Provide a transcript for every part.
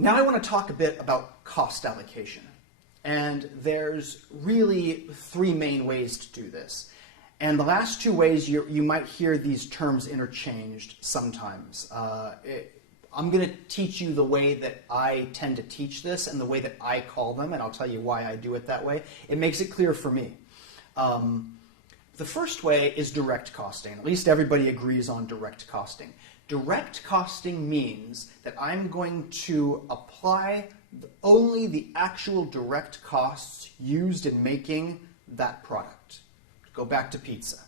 Now I want to talk a bit about cost allocation. And there's really three main ways to do this. And the last two ways, you might hear these terms interchanged sometimes. I'm going to teach you the way that I tend to teach this and the way that I call them, and I'll tell you why I do it that way. It makes it clear for me. The first way is direct costing. At least everybody agrees on direct costing. Direct costing means that I'm going to apply only the actual direct costs used in making that product. Go back to pizza.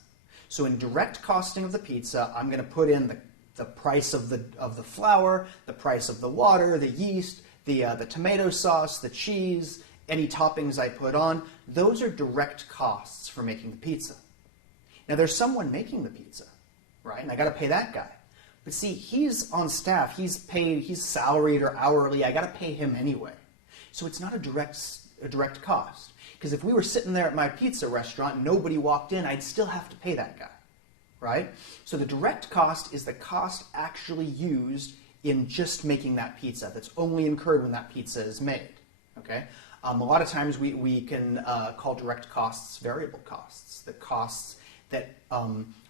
So in direct costing of the pizza, I'm going to put in the price of the flour, the price of the water, the yeast, the tomato sauce, the cheese, any toppings I put on. Those are direct costs for making the pizza. Now there's someone making the pizza, right? And I got to pay that guy. But see, he's on staff. He's paid. He's salaried or hourly. I got to pay him anyway. So it's not a direct cost. Because if we were sitting there at my pizza restaurant and nobody walked in, I'd still have to pay that guy, right? So the direct cost is the cost actually used in just making that pizza. That's only incurred when that pizza is made, okay? A lot of times we can call direct costs variable costs, the costs that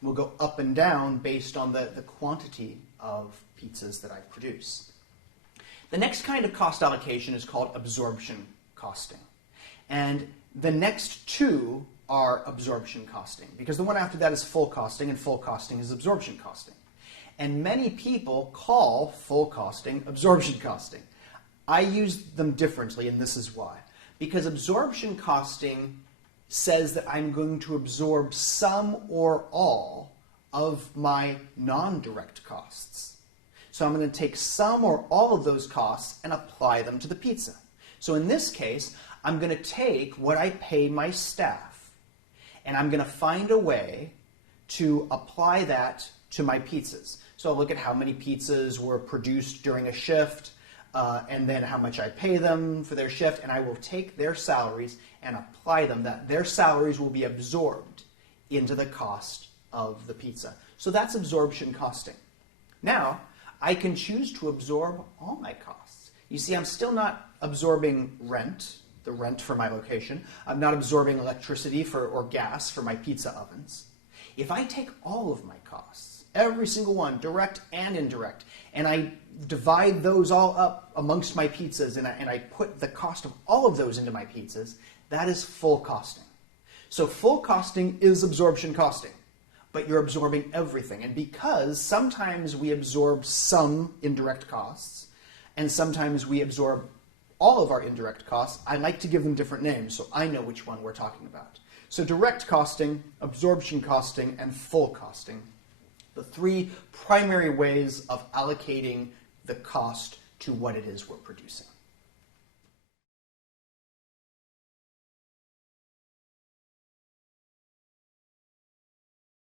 will go up and down based on the quantity of pizzas that I produce. The next kind of cost allocation is called absorption costing. And the next two are absorption costing, because the one after that is full costing, and full costing is absorption costing. And many people call full costing absorption costing. I use them differently, and this is why. Because absorption costing says that I'm going to absorb some or all of my non-direct costs. So I'm going to take some or all of those costs and apply them to the pizza. So in this case, I'm going to take what I pay my staff, and I'm going to find a way to apply that to my pizzas. So I'll look at how many pizzas were produced during a shift, and then how much I pay them for their shift, and I will take their salaries and apply them. Their salaries will be absorbed into the cost of the pizza. So that's absorption costing. Now, I can choose to absorb all my costs. You see, I'm still not absorbing rent, the rent for my location. I'm not absorbing electricity or gas for my pizza ovens. If I take all of my costs, every single one, direct and indirect, and I divide those all up amongst my pizzas, and I put the cost of all of those into my pizzas, that is full costing. So full costing is absorption costing, but you're absorbing everything. And because sometimes we absorb some indirect costs, and sometimes we absorb all of our indirect costs, I like to give them different names so I know which one we're talking about. So direct costing, absorption costing, and full costing, the three primary ways of allocating the cost to what it is we're producing.